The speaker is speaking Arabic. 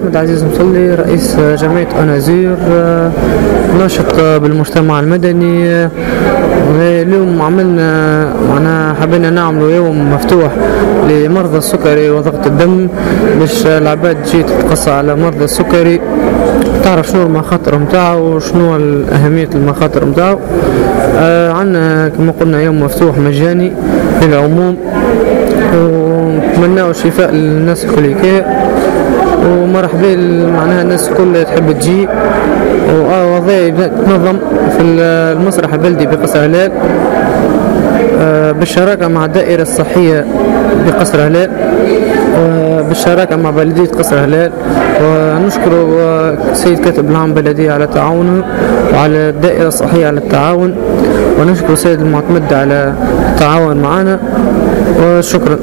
أحمد عزيز مصلي، رئيس جمعية أنازير، ناشط بالمجتمع المدني. اليوم عملنا معنا حبينا نعملوا يوم مفتوح لمرضى السكري وضغط الدم، باش العباد تجي تتقصى على مرضى السكري، تعرف شنو المخاطر متاعو وشنو أهمية المخاطر متاعو. عندنا كما قلنا يوم مفتوح مجاني للعموم، ونتمناو الشفاء للناس الكل، ومرحبا معناها الناس الكل تحب تجي. ووظائف تنظم في المسرح البلدي بقصر هلال بالشراكة مع الدائرة الصحية بقصر هلال، بالشراكة مع بلدية قصر هلال. ونشكر السيد كاتب العام بلدية على تعاونه، وعلى الدائرة الصحية على التعاون، ونشكر السيد المعتمد على التعاون معنا، وشكرا.